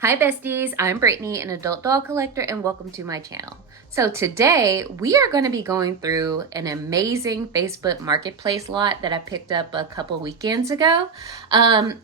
Hi besties, I'm Brittany, an adult doll collector, and welcome to my channel. So today we are going to be going through an amazing Facebook Marketplace lot that I picked up a couple weekends ago.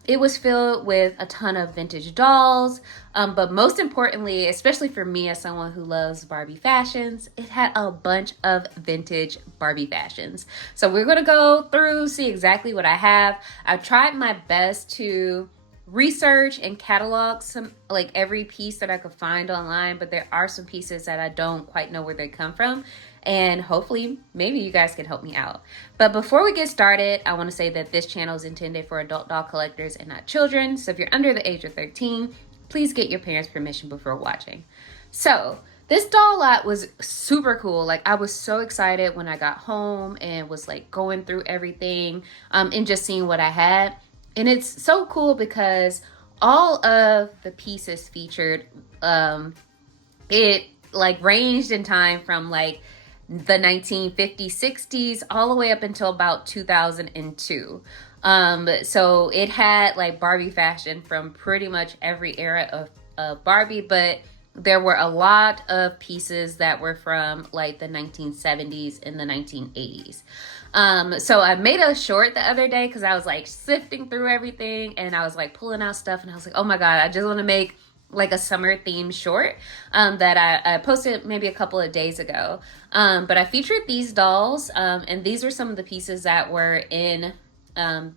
It was filled with a ton of vintage dolls, but most importantly, especially for me as someone who loves Barbie fashions, it had a bunch of vintage Barbie fashions. So we're going to go through, see exactly what I have. I've tried my best to research and catalog some, like, every piece that I could find online, but there are some pieces that I don't quite know where they come from, and hopefully maybe you guys can help me out. But before we get started, I want to say that this channel is intended for adult doll collectors and not children, so if you're under the age of 13, please get your parents' permission before watching. So this doll lot was super cool. Like, I was so excited when I got home and was like going through everything and just seeing what I had. And it's so cool because all of the pieces featured, it like ranged in time from like the 1950s, 60s, all the way up until about 2002. So it had like Barbie fashion from pretty much every era of Barbie, but there were a lot of pieces that were from like the 1970s and the 1980s. So I made a short the other day because I was like sifting through everything and I was like pulling out stuff and I was like, oh my God, I just want to make like a summer themed short that I posted maybe a couple of days ago. But I featured these dolls and these are some of the pieces that were in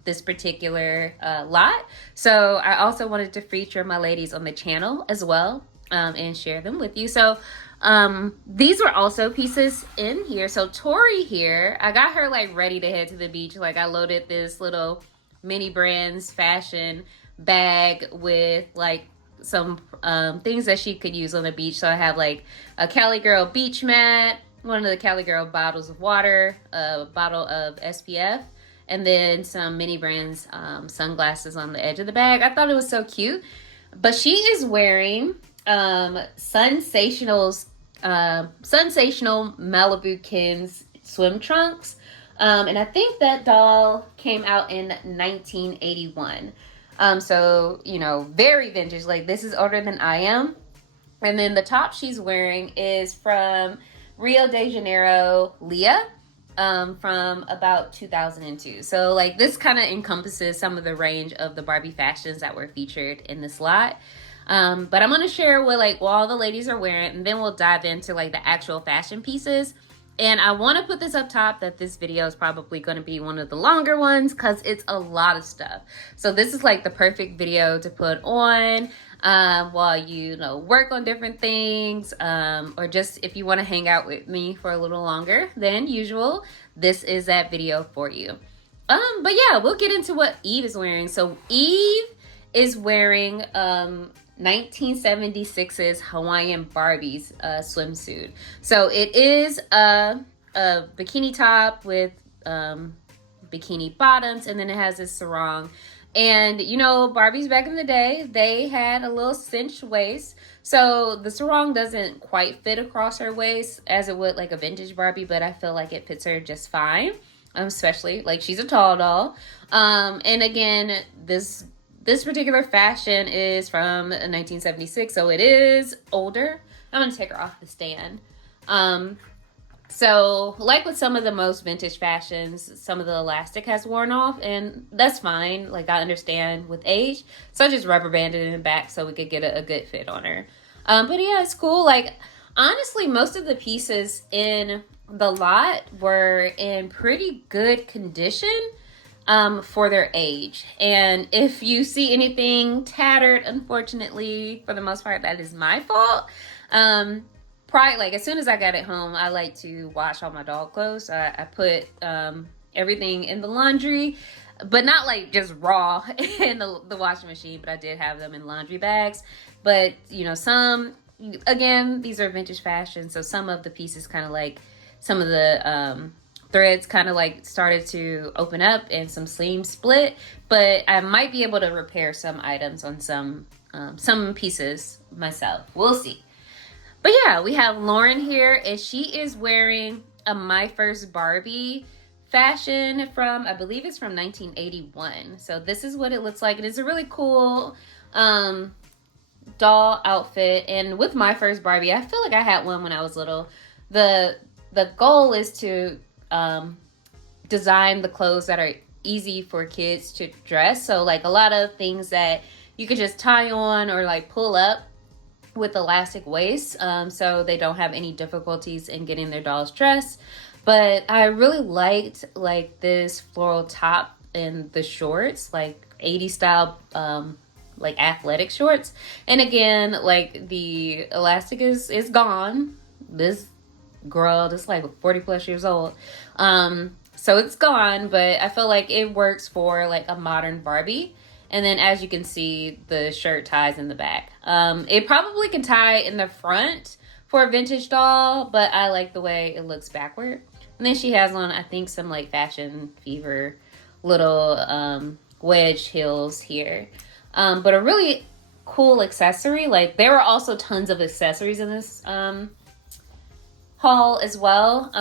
this particular lot. So I also wanted to feature my ladies on the channel as well and share them with you. So these were also pieces in here. So Tori here, I got her like ready to head to the beach. Like, I loaded this little mini brands fashion bag with like some things that she could use on the beach. So I have like a Cali Girl beach mat, one of the Cali Girl bottles of water, a bottle of SPF, and then some mini brands sunglasses on the edge of the bag. I thought it was so cute. But she is wearing sensational Malibu Kins swim trunks. And I think that doll came out in 1981. So, you know, very vintage. Like, this is older than I am. And then the top she's wearing is from Rio de Janeiro, Leah, from about 2002. So, like, this kind of encompasses some of the range of the Barbie fashions that were featured in this lot. But I'm going to share what all the ladies are wearing, and then we'll dive into like the actual fashion pieces. And I want to put this up top that this video is probably going to be one of the longer ones because it's a lot of stuff. So this is like the perfect video to put on while you work on different things, or just if you want to hang out with me for a little longer than usual, this is that video for you. But yeah, we'll get into what Eve is wearing. So Eve is wearing 1976's Hawaiian Barbie's swimsuit. So it is a bikini top with bikini bottoms, and then it has this sarong. And you know, Barbies back in the day, they had a little cinched waist. So the sarong doesn't quite fit across her waist as it would like a vintage Barbie, but I feel like it fits her just fine. Especially like she's a tall doll. And again, this particular fashion is from 1976, so it is older. I'm going to take her off the stand. So like with some of the most vintage fashions, some of the elastic has worn off, and that's fine. Like, I understand with age. So I just rubber banded it in the back so we could get a good fit on her. But yeah, it's cool. Like, honestly, most of the pieces in the lot were in pretty good condition for their age. And if you see anything tattered, unfortunately, for the most part, that is my fault. Probably like as soon as I got it home, I like to wash all my doll clothes. I put everything in the laundry, but not like just raw in the washing machine, but I did have them in laundry bags. But you know, again, these are vintage fashion, so some of the pieces kind of like some of the threads kind of like started to open up and some seams split, but I might be able to repair some items on some pieces myself. We'll see. But yeah, we have Lauren here, and she is wearing a My First Barbie fashion from, I believe it's from 1981. So this is what it looks like. It is a really cool doll outfit, and with my first Barbie, I feel like I had one when I was little. The goal is to design the clothes that are easy for kids to dress. So like a lot of things that you could just tie on or like pull up with elastic waist, so they don't have any difficulties in getting their dolls dressed. But I really liked like this floral top and the shorts, like 80s style, like athletic shorts. And again, like the elastic is gone. This girl, this like 40 plus years old, so it's gone, but I feel like it works for like a modern Barbie. And then as you can see, the shirt ties in the back. It probably can tie in the front for a vintage doll, but I like the way it looks backward. And then she has on, I think, some like Fashion Fever little wedge heels here. But a really cool accessory. Like there were also tons of accessories in this haul as well.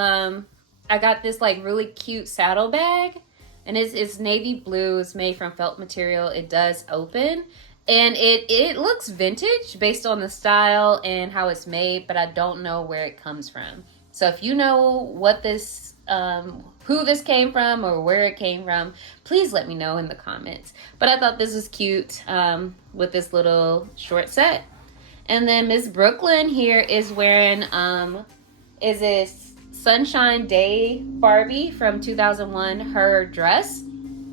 I got this like really cute saddle bag, and it's navy blue. It's made from felt material. It does open, and it looks vintage based on the style and how it's made, but I don't know where it comes from. So if you know what this who this came from or where it came from, please let me know in the comments. But I thought this was cute with this little short set. And then Miss Brooklyn here is wearing is this Sunshine Day Barbie from 2001, her dress.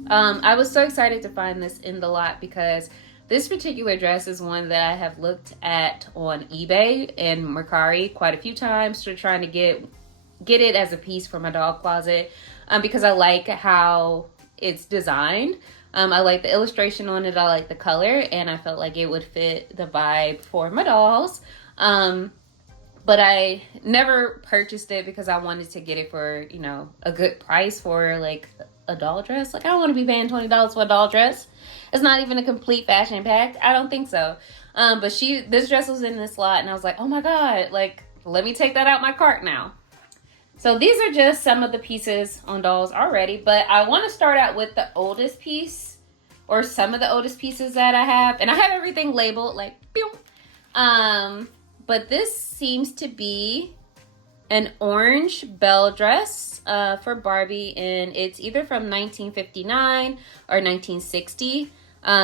I was so excited to find this in the lot because this particular dress is one that I have looked at on eBay and Mercari quite a few times, to trying to get it as a piece for my doll closet, because I like how it's designed. I like the illustration on it, I like the color, and I felt like it would fit the vibe for my dolls. But I never purchased it because I wanted to get it for, you know, a good price for like a doll dress. Like I don't want to be paying $20 for a doll dress. It's not even a complete fashion pack. I don't think so. But this dress was in this lot, and I was like, oh my God, like let me take that out my cart now. So these are just some of the pieces on dolls already, but I want to start out with the oldest piece, or some of the oldest pieces that I have. And I have everything labeled like, pew. But this seems to be an orange belle dress for Barbie, and it's either from 1959 or 1960.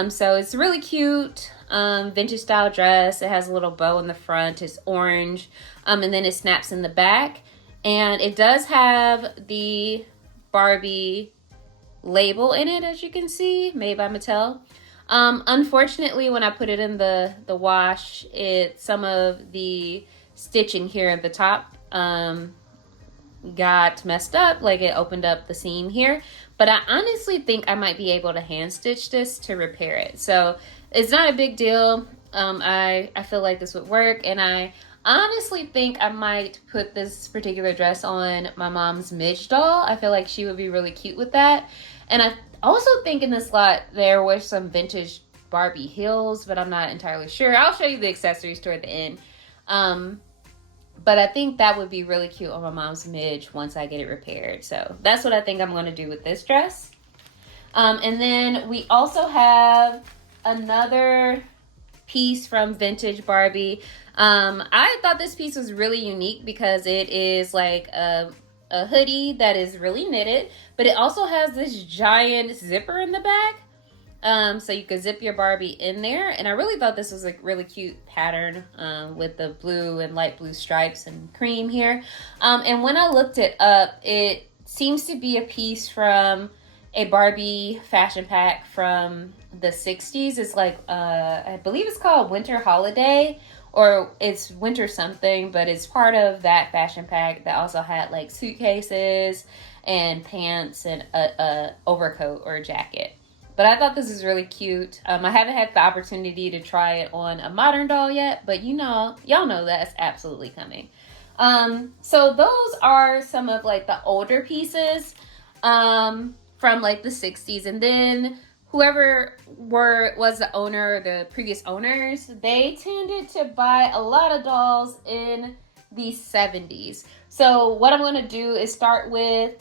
So it's really cute, vintage style dress. It has a little bow in the front. It's orange, and then it snaps in the back. And it does have the Barbie label in it, as you can see, made by Mattel. Unfortunately, when I put it in the wash, some of the stitching here at the top got messed up, like it opened up the seam here. But I honestly think I might be able to hand stitch this to repair it. So it's not a big deal. I feel like this would work, and I honestly think I might put this particular dress on my mom's Midge doll. I feel like she would be really cute with that. And I also think in this lot there were some vintage Barbie heels, but I'm not entirely sure. I'll show you the accessories toward the end. But I think that would be really cute on my mom's Midge once I get it repaired. So that's what I think I'm going to do with this dress. And then we also have another piece from Vintage Barbie. I thought this piece was really unique because it is like a hoodie that is really knitted, but it also has this giant zipper in the back. So you could zip your Barbie in there. And I really thought this was a really cute pattern with the blue and light blue stripes and cream here. And when I looked it up, it seems to be a piece from a Barbie fashion pack from the 60s. It's like, I believe it's called Winter Holiday, or it's winter something, but it's part of that fashion pack that also had like suitcases and pants and a overcoat or a jacket. But I thought this is really cute. I haven't had the opportunity to try it on a modern doll yet, but y'all know that's absolutely coming. So those are some of like the older pieces from like the 60s. And then whoever was the owner, the previous owners, they tended to buy a lot of dolls in the 70s. So what I'm going to do is start with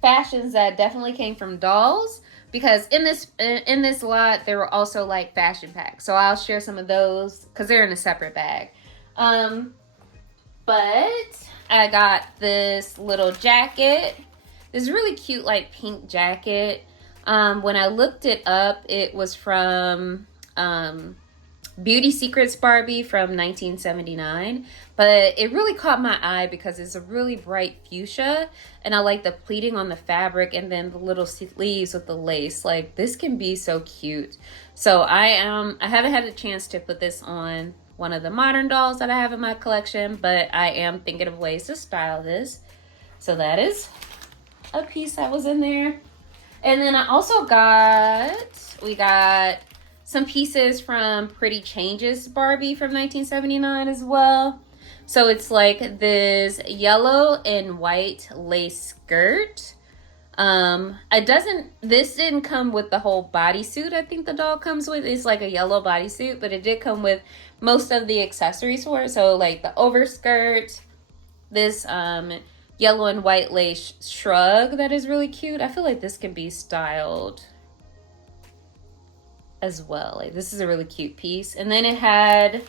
fashions that definitely came from dolls, because in this lot there were also like fashion packs, so I'll share some of those because they're in a separate bag. But I got this little jacket, this really cute like pink jacket. When I looked it up, it was from Beauty Secrets Barbie from 1979, but it really caught my eye because it's a really bright fuchsia, and I like the pleating on the fabric and then the little sleeves with the lace. Like, this can be so cute. So I haven't had a chance to put this on one of the modern dolls that I have in my collection, but I am thinking of ways to style this. So that is a piece that was in there. And then I also we got some pieces from Pretty Changes Barbie from 1979 as well. So it's like this yellow and white lace skirt. This didn't come with the whole bodysuit. I think the doll comes with, it's like a yellow bodysuit, but it did come with most of the accessories for it. So like the overskirt, this yellow and white lace shrug that is really cute. I feel like this can be styled as well. Like, this is a really cute piece. And then it had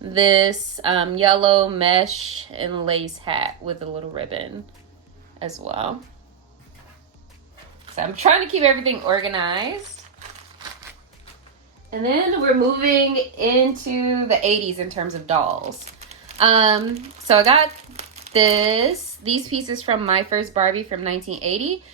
this yellow mesh and lace hat with a little ribbon as well. So I'm trying to keep everything organized. And then we're moving into the 80s in terms of dolls. So I got these pieces from My First Barbie from 1980.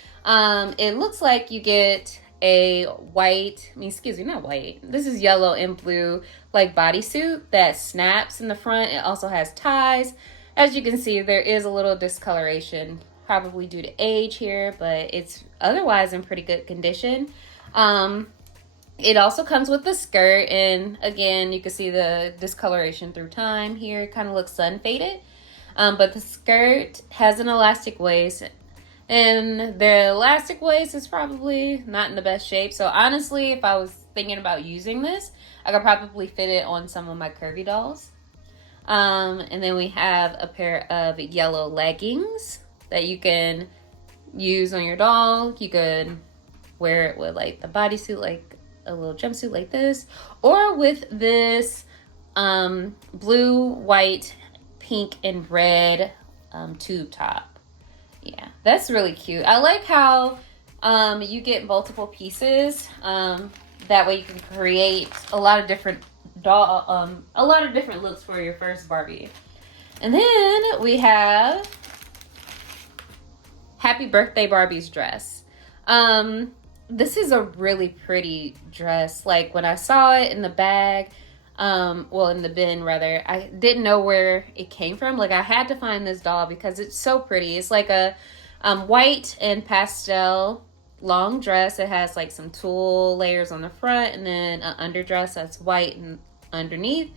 It looks like you get a this is yellow and blue like bodysuit that snaps in the front. It also has ties. As you can see, there is a little discoloration, probably due to age here, but it's otherwise in pretty good condition. It also comes with the skirt, and again, you can see the discoloration through time here. It kind of looks sun faded. But the skirt has an elastic waist, and the elastic waist is probably not in the best shape. So honestly, if I was thinking about using this, I could probably fit it on some of my curvy dolls. And then we have a pair of yellow leggings that you can use on your doll. You could wear it with like the bodysuit, like a little jumpsuit like this, or with this blue, white, pink, and red tube top. Yeah, that's really cute. I like how you get multiple pieces. That way you can create a lot of different looks for your first Barbie. And then we have Happy Birthday Barbie's dress. This is a really pretty dress. Like, when I saw it in the bag, in the bin rather, I didn't know where it came from. Like, I had to find this doll because it's so pretty. It's like a white and pastel long dress. It has like some tulle layers on the front, and then an underdress that's white and underneath.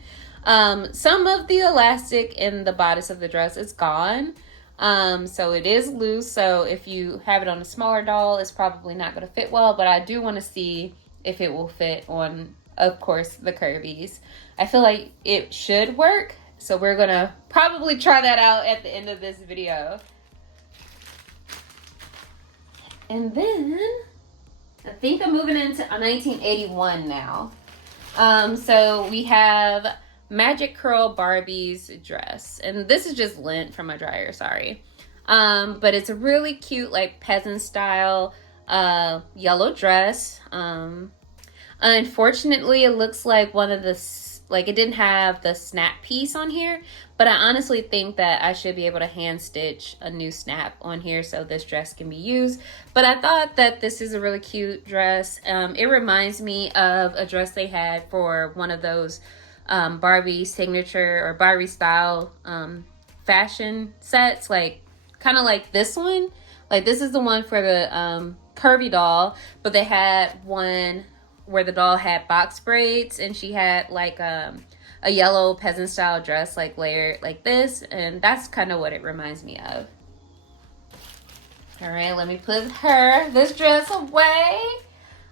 Some of the elastic in the bodice of the dress is gone. So it is loose. So if you have it on a smaller doll, it's probably not going to fit well, but I do want to see if it will fit on, of course, the curvies. I feel like it should work. So we're going to probably try that out at the end of this video. And then I think I'm moving into 1981 now. So we have Magic Curl Barbie's dress, and this is just lint from my dryer, sorry. But it's a really cute like peasant style yellow dress. Unfortunately, it looks like it didn't have the snap piece on here, but I honestly think that I should be able to hand stitch a new snap on here so this dress can be used. But I thought that this is a really cute dress. It reminds me of a dress they had for one of those Barbie signature or Barbie style fashion sets, like kind of like this one. Like, this is the one for the curvy doll, but they had one where the doll had box braids, and she had like a yellow peasant style dress like layered like this, and that's kind of what it reminds me of. All right, let me put this dress away.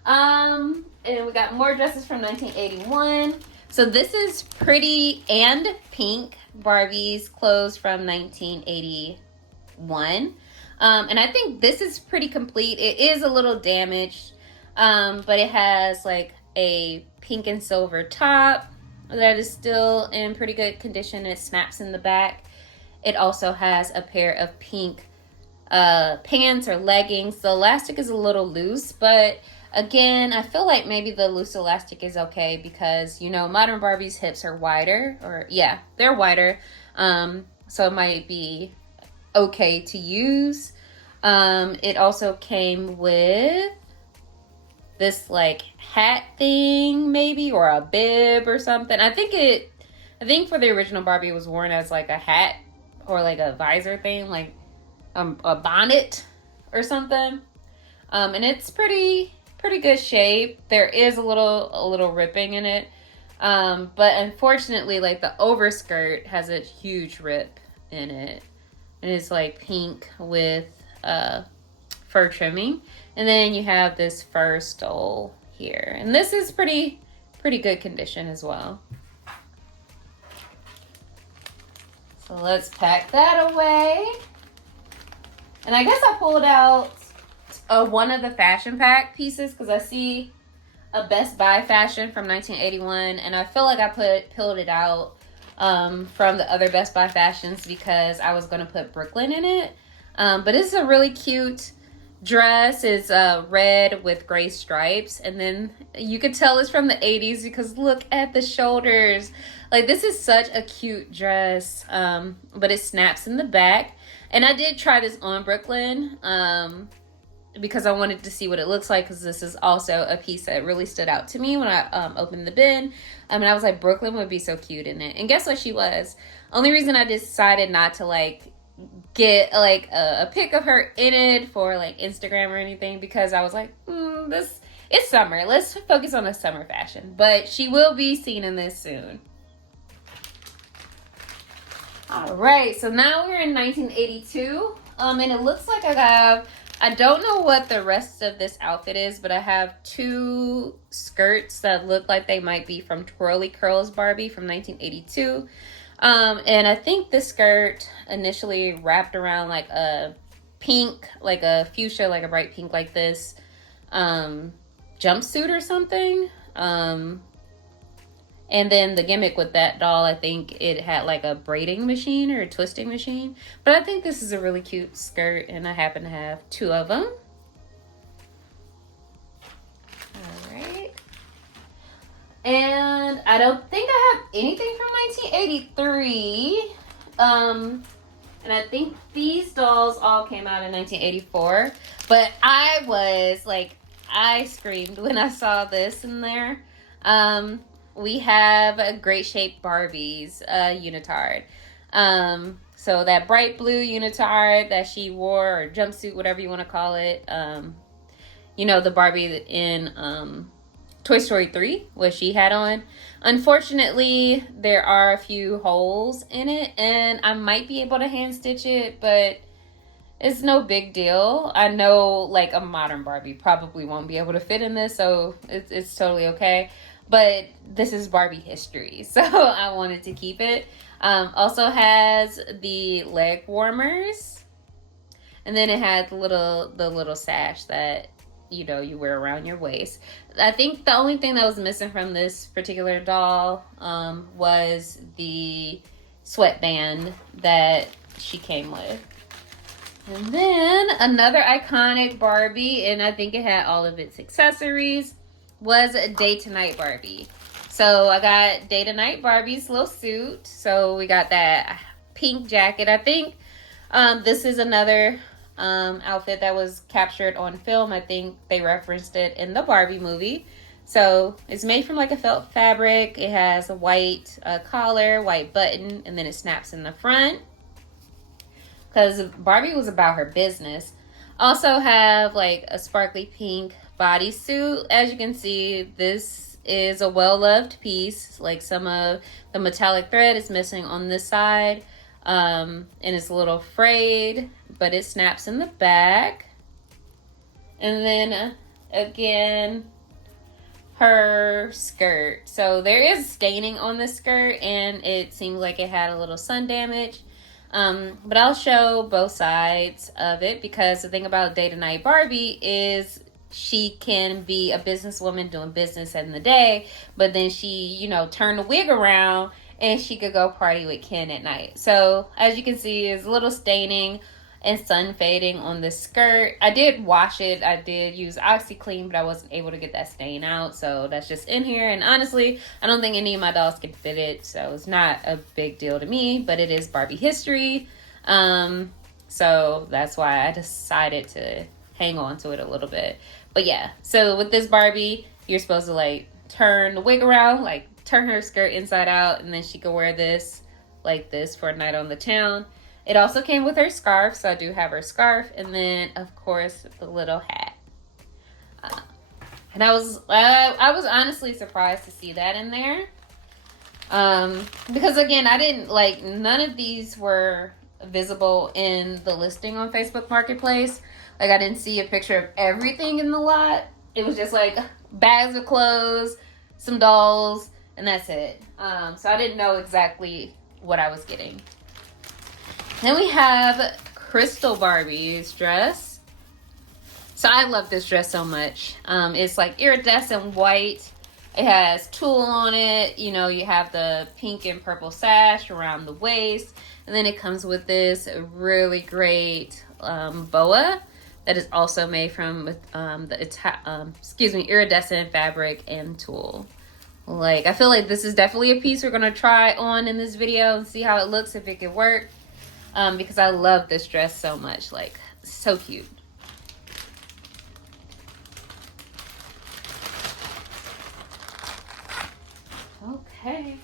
And we got more dresses from 1981. So this is Pretty and Pink Barbie's clothes from 1981. And I think this is pretty complete. It is a little damaged, but it has like a pink and silver top that is still in pretty good condition. It snaps in the back. It also has a pair of pink pants or leggings. The elastic is a little loose, but again, I feel like maybe the loose elastic is okay because, you know, modern Barbie's hips are wider, or yeah, they're wider. So it might be okay to use. It also came with this like hat thing maybe, or a bib or something. I think for the original Barbie it was worn as like a hat or like a visor thing, like a bonnet or something. And it's pretty good shape. There is a little ripping in it. But unfortunately, like the overskirt has a huge rip in it. And it's like pink with fur trimming. And then you have this fur stole here. And this is pretty good condition as well. So let's pack that away. And I guess I pulled out one of the fashion pack pieces because I see a Best Buy fashion from 1981. And I feel like I pulled it out from the other Best Buy fashions because I was going to put Brooklyn in it. But it's a really cute dress. It's red with gray stripes, and then you could tell it's from the 80s because look at the shoulders. Like, this is such a cute dress, but it snaps in the back. And I did try this on Brooklyn because I wanted to see what it looks like, because this is also a piece that really stood out to me when I opened the bin. And I was like, Brooklyn would be so cute in it. And guess what, she was. Only reason I decided not to like get like a pic of her in it for like Instagram or anything, because I was like, it's summer, let's focus on a summer fashion. But she will be seen in this soon. All right, so now we're in 1982, and it looks like I don't know what the rest of this outfit is, but I have two skirts that look like they might be from Twirly Curls Barbie from 1982. And I think this skirt initially wrapped around like a pink, like a fuchsia, like a bright pink like this, jumpsuit or something. And then the gimmick with that doll, I think it had like a braiding machine or a twisting machine. But I think this is a really cute skirt, and I happen to have two of them. All right. And I don't think I have anything from 1983. And I think these dolls all came out in 1984. But I screamed when I saw this in there. We have a Great Shape Barbies unitard. So that bright blue unitard that she wore, or jumpsuit, whatever you want to call it. You know, the Barbie in Toy Story 3, what she had on. Unfortunately, there are a few holes in it, and I might be able to hand stitch it, but it's no big deal. I know like a modern Barbie probably won't be able to fit in this, so it's totally okay. But this is Barbie history, so I wanted to keep it. Also has the leg warmers, and then it had the little sash that, you know, you wear around your waist. I think the only thing that was missing from this particular doll was the sweatband that she came with. And then another iconic Barbie, and I think it had all of its accessories, was a Day to Night Barbie. So I got Day to Night Barbie's little suit. So we got that pink jacket. I think this is another outfit that was captured on film. I think they referenced it in the Barbie movie. So it's made from like a felt fabric. It has a white collar, white button, and then it snaps in the front, because Barbie was about her business. Also have like a sparkly pink bodysuit. As you can see, this is a well-loved piece. Like, some of the metallic thread is missing on this side, and it's a little frayed, but it snaps in the back. And then again, her skirt. So there is staining on the skirt, and it seems like it had a little sun damage. But I'll show both sides of it, because the thing about Day to Night Barbie is she can be a businesswoman doing business in the day, but then she, you know, turn the wig around and she could go party with Ken at night. So as you can see, there's a little staining and sun fading on the skirt. I did wash it. I did use OxyClean, but I wasn't able to get that stain out. So that's just in here. And honestly, I don't think any of my dolls can fit it. So it's not a big deal to me, but it is Barbie history. So that's why I decided to hang on to it a little bit. But yeah, so with this Barbie, you're supposed to like turn the wig around, like turn her skirt inside out, and then she could wear this like this for a night on the town. It also came with her scarf, so I do have her scarf, and then of course the little hat. And I was honestly surprised to see that in there, because again, I didn't like, none of these were visible in the listing on Facebook Marketplace. Like, I didn't see a picture of everything in the lot. It was just like bags of clothes, some dolls, and that's it. So I didn't know exactly what I was getting. Then we have Crystal Barbie's dress. So I love this dress so much. It's like iridescent white. It has tulle on it. You know, you have the pink and purple sash around the waist. And then it comes with this really great boa that is also made from iridescent fabric and tulle. Like, I feel like this is definitely a piece we're gonna try on in this video and see how it looks, if it could work. Because I love this dress so much. Like, so cute. Okay.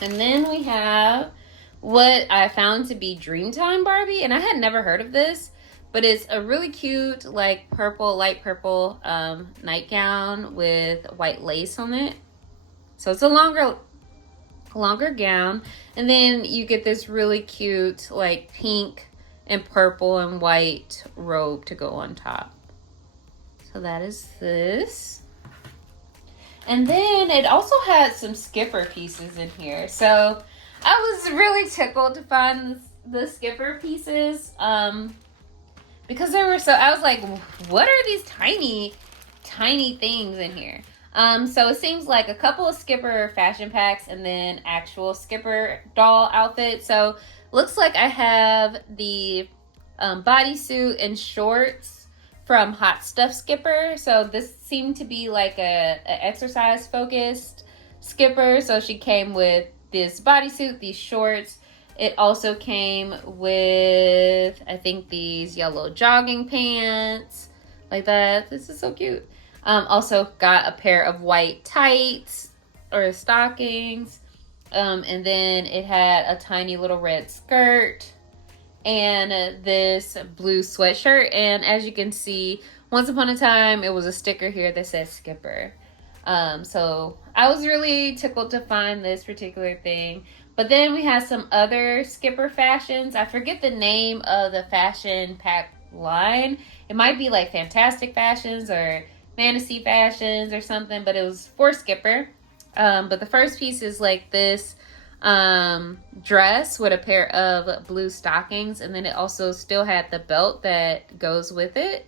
And then we have what I found to be Dreamtime Barbie. And I had never heard of this, but it's a really cute, like purple, light purple nightgown with white lace on it. So it's a longer gown, and then you get this really cute like pink and purple and white robe to go on top. So that is this. And then it also had some skipper pieces in here. So I was really tickled to find the skipper pieces, because they were so, I was like, what are these tiny things in here? So it seems like a couple of skipper fashion packs and then actual skipper doll outfits. So looks like I have the bodysuit and shorts from Hot Stuff Skipper. So this seemed to be like a exercise focused skipper. So she came with this bodysuit, these shorts. It also came with, I think, these yellow jogging pants like that. This is so cute. Also got a pair of white tights or stockings. And then it had a tiny little red skirt and this blue sweatshirt. And as you can see, once upon a time, it was a sticker here that says Skipper. So I was really tickled to find this particular thing. But then we have some other Skipper fashions. I forget the name of the fashion pack line. It might be like Fantastic Fashions or Fantasy Fashions or something, but it was for Skipper. But the first piece is like this dress with a pair of blue stockings, and then it also still had the belt that goes with it.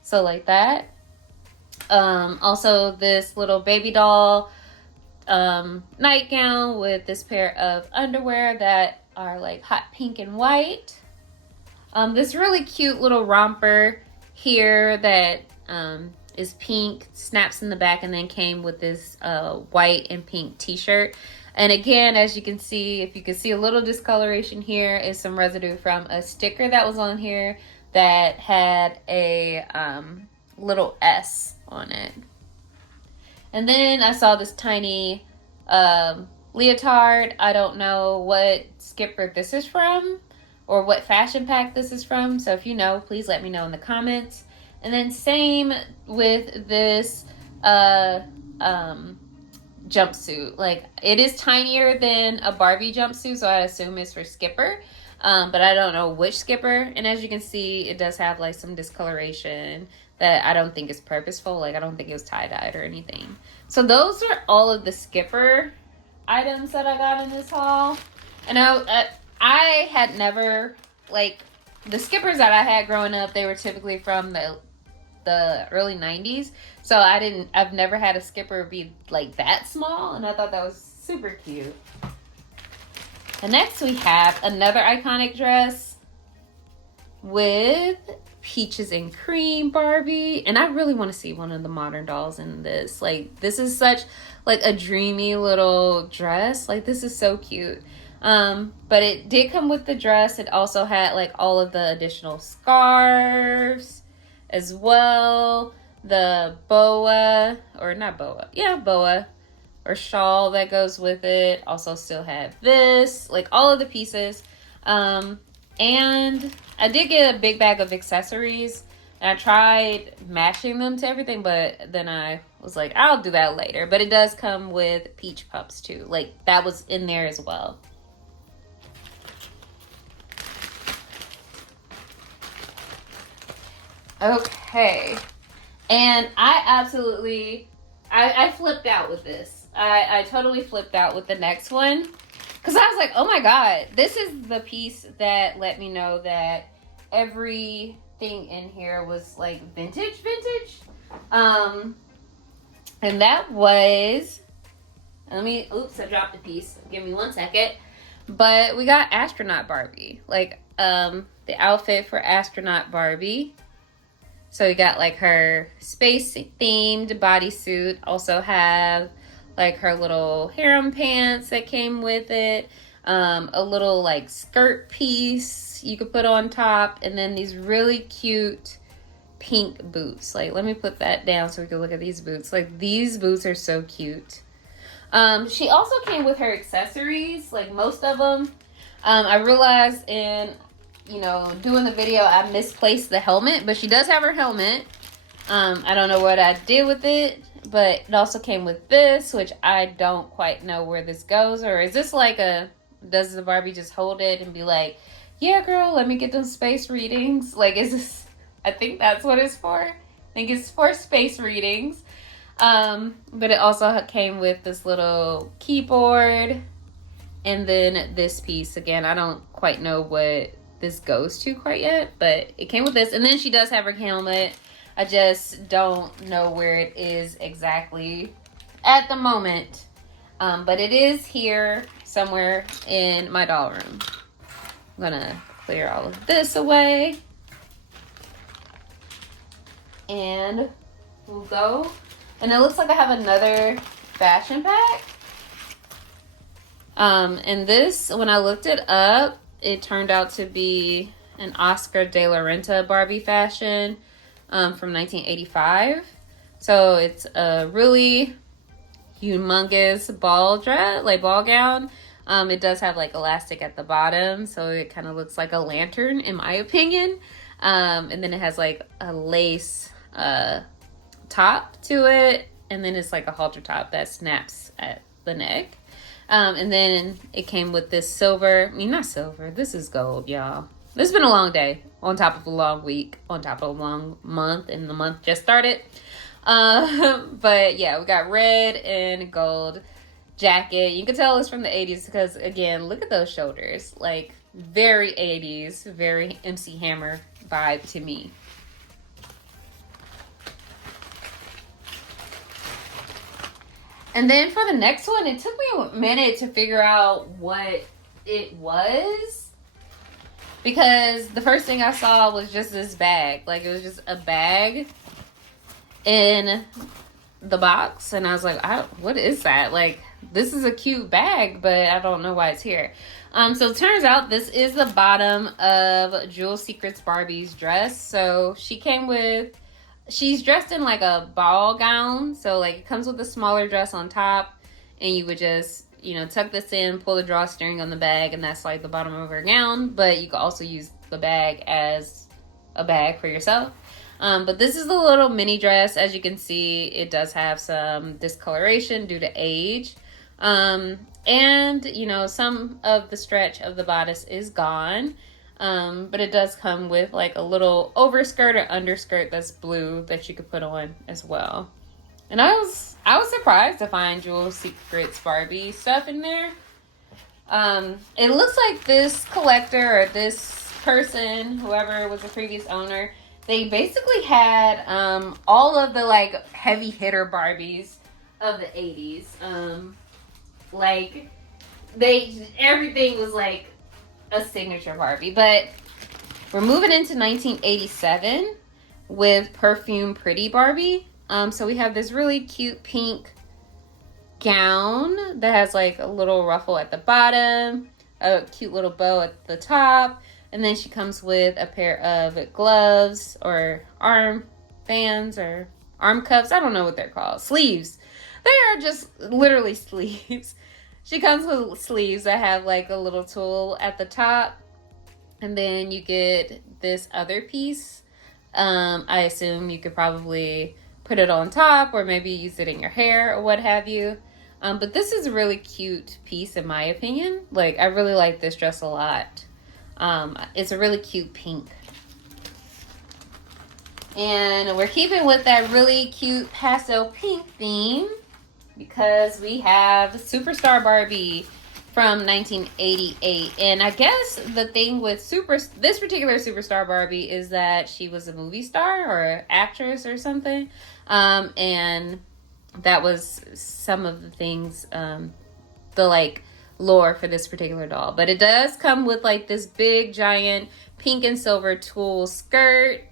So like that. Also this little baby doll nightgown with this pair of underwear that are like hot pink and white. This really cute little romper here that is pink, snaps in the back, and then came with this white and pink t-shirt. And again, as you can see, if you can see a little discoloration here, is some residue from a sticker that was on here that had a little S on it. And then I saw this tiny leotard. I don't know what Skipper this is from or what fashion pack this is from. So if you know, please let me know in the comments. And then same with this jumpsuit. Like, it is tinier than a Barbie jumpsuit, so I assume it's for Skipper. But I don't know which Skipper. And as you can see, it does have like some discoloration that I don't think is purposeful. Like, I don't think it was tie-dyed or anything. So those are all of the Skipper items that I got in this haul. And I had never, like, the skippers that I had growing up, they were typically from the early 90s. So I've never had a skipper be like that small, and I thought that was super cute. And next we have another iconic dress with peaches and cream Barbie. And I really want to see one of the modern dolls in this. Like, this is such like a dreamy little dress. Like, this is so cute. But it did come with the dress. It also had like all of the additional scarves as well. The boa, or not boa, yeah, boa or shawl that goes with it. Also still had this, like all of the pieces. And I did get a big bag of accessories. And I tried matching them to everything, but then I was like, I'll do that later. But it does come with peach pups too. Like, that was in there as well. Okay. And I flipped out with this. I totally flipped out with the next one. Because I was like, oh my God, this is the piece that let me know that everything in here was like vintage. And that was, oops, I dropped a piece. Give me 1 second. But we got Astronaut Barbie. Like, the outfit for Astronaut Barbie. So we got like her space themed bodysuit. Also have like her little harem pants that came with it. A little like skirt piece you could put on top. And then these really cute pink boots. Like, let me put that down so we can look at these boots. Like, these boots are so cute. She also came with her accessories, like most of them. I realized in, doing the video, I misplaced the helmet, but she does have her helmet. I don't know what I did with it, but it also came with this, which I don't quite know where this goes. Or is this like does the Barbie just hold it and be like, yeah, girl, let me get those space readings? Like, is this, I think that's what it's for. I think it's for space readings. But it also came with this little keyboard and then this piece. Again, I don't quite know what this goes to quite yet, but it came with this. And then she does have her helmet. I just don't know where it is exactly at the moment. But it is here somewhere in my doll room. I'm gonna clear all of this away. And we'll go. And it looks like I have another fashion pack. And this, when I looked it up, it turned out to be an Oscar de la Renta Barbie fashion from 1985. So it's a really humongous ball gown. It does have like elastic at the bottom, so it kind of looks like a lantern in my opinion. And then it has like a lace top to it, and then it's like a halter top that snaps at the neck. And then it came with this this is gold, y'all. This has been a long day, on top of a long week, on top of a long month, and the month just started. But yeah, we got red and gold jacket. You can tell it's from the 80s because, again, look at those shoulders. Like, very 80s, very MC Hammer vibe to me. And then for the next one, it took me a minute to figure out what it was. Because the first thing I saw was just this bag. Like, it was just a bag in the box. And I was like, what is that? Like, this is a cute bag, but I don't know why it's here. So it turns out this is the bottom of Jewel Secrets Barbie's dress. So she's dressed in like a ball gown. So like it comes with a smaller dress on top, and you would just, tuck this in, pull the drawstring on the bag, and that's like the bottom of her gown. But you could also use the bag as a bag for yourself. But this is the little mini dress. As you can see, it does have some discoloration due to age. And, some of the stretch of the bodice is gone. But it does come with like a little overskirt or underskirt that's blue that you could put on as well. And I was surprised to find Jewel Secrets Barbie stuff in there. It looks like this collector or this person, whoever was the previous owner, they basically had all of the like heavy hitter Barbies of the 80s. Like everything was like a signature Barbie. But we're moving into 1987 with Perfume Pretty Barbie. So we have this really cute pink gown that has like a little ruffle at the bottom, a cute little bow at the top, and then she comes with a pair of gloves or arm bands or arm cuffs. I don't know what they're called. Sleeves. They are just literally sleeves. She comes with sleeves that have like a little tulle at the top, and then you get this other piece. I assume you could probably put it on top or maybe use it in your hair or what have you. But this is a really cute piece in my opinion. Like, I really like this dress a lot. It's a really cute pink. And we're keeping with that really cute pastel pink theme because we have Superstar Barbie from 1988. And I guess the thing with this particular Superstar Barbie is that she was a movie star or actress or something. And that was some of the things, the like lore for this particular doll. But it does come with like this big giant pink and silver tulle skirt.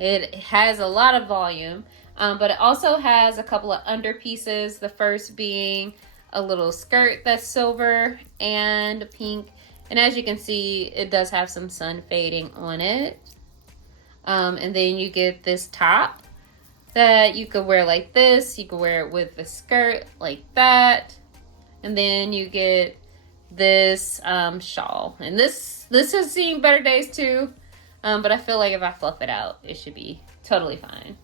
It has a lot of volume, but it also has a couple of underpieces. The first being a little skirt that's silver and pink. And as you can see, it does have some sun fading on it. And then you get this top that you could wear like this. You could wear it with the skirt like that. And then you get this shawl. And this has seen better days too. But I feel like if I fluff it out, it should be totally fine.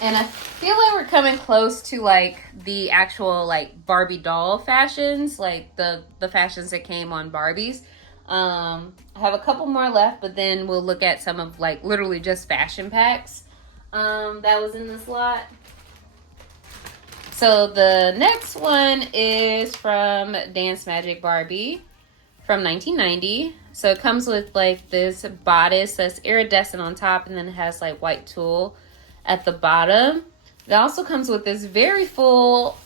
And I feel like we're coming close to like the actual like Barbie doll fashions, like the fashions that came on Barbies. I have a couple more left, but then we'll look at some of like literally just fashion packs that was in this lot. So the next one is from Dance Magic Barbie from 1990. So it comes with like this bodice that's iridescent on top, and then it has like white tulle at the bottom. It also comes with this very full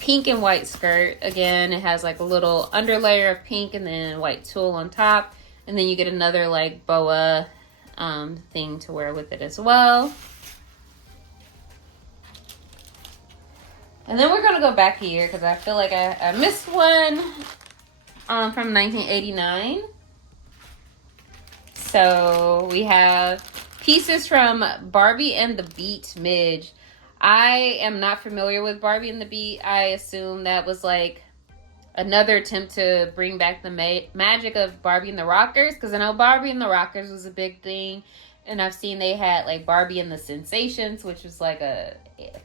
pink and white skirt. Again, it has like a little underlayer of pink and then white tulle on top. And then you get another like boa thing to wear with it as well. And then we're going to go back here because I feel like I missed one from 1989. So we have pieces from Barbie and the Beat Midge. I am not familiar with Barbie and the Beat. I assume that was like another attempt to bring back the magic of Barbie and the Rockers, because I know Barbie and the Rockers was a big thing, and I've seen they had like Barbie and the Sensations, which was like a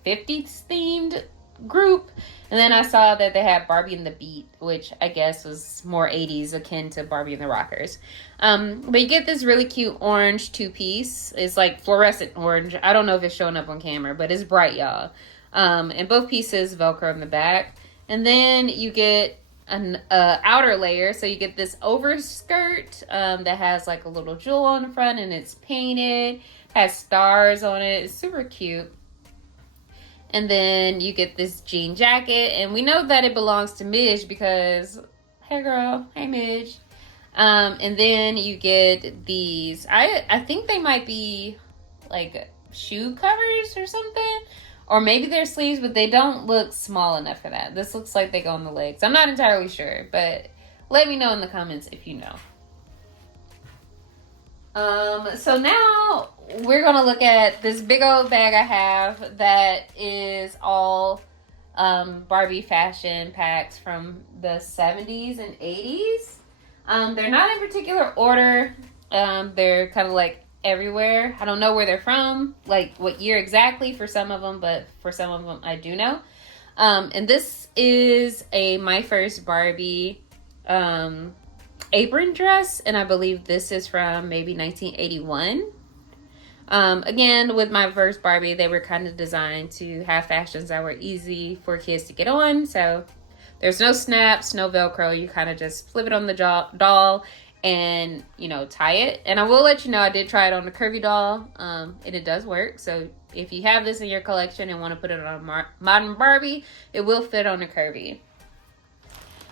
50s themed group, and then I saw that they had Barbie and the Beat, which I guess was more 80s, akin to Barbie and the Rockers. But you get this really cute orange two-piece. It's like fluorescent orange. I don't know if it's showing up on camera, but it's bright, y'all. And both pieces Velcro in the back. And then you get an outer layer. So you get this overskirt that has like a little jewel on the front, and it's painted, has stars on it. It's super cute. And then you get this jean jacket, and we know that it belongs to Midge because, hey girl, hey Midge. And then you get these, I think they might be like shoe covers or something, or maybe they're sleeves, but they don't look small enough for that. This looks like they go on the legs. I'm not entirely sure, but let me know in the comments if you know. So now we're going to look at this big old bag I have that is all Barbie fashion packs from the 70s and 80s. They're not in particular order. They're kind of like everywhere. I don't know where they're from, like what year exactly for some of them, but for some of them I do know. And this is a My First Barbie apron dress, and I believe this is from maybe 1981. Again, with my first Barbie, they were kind of designed to have fashions that were easy for kids to get on. So there's no snaps, no Velcro. You kind of just flip it on the doll and, you know, tie it. And I will let you know, I did try it on the curvy doll, and it does work. So if you have this in your collection and want to put it on a modern Barbie, it will fit on the curvy.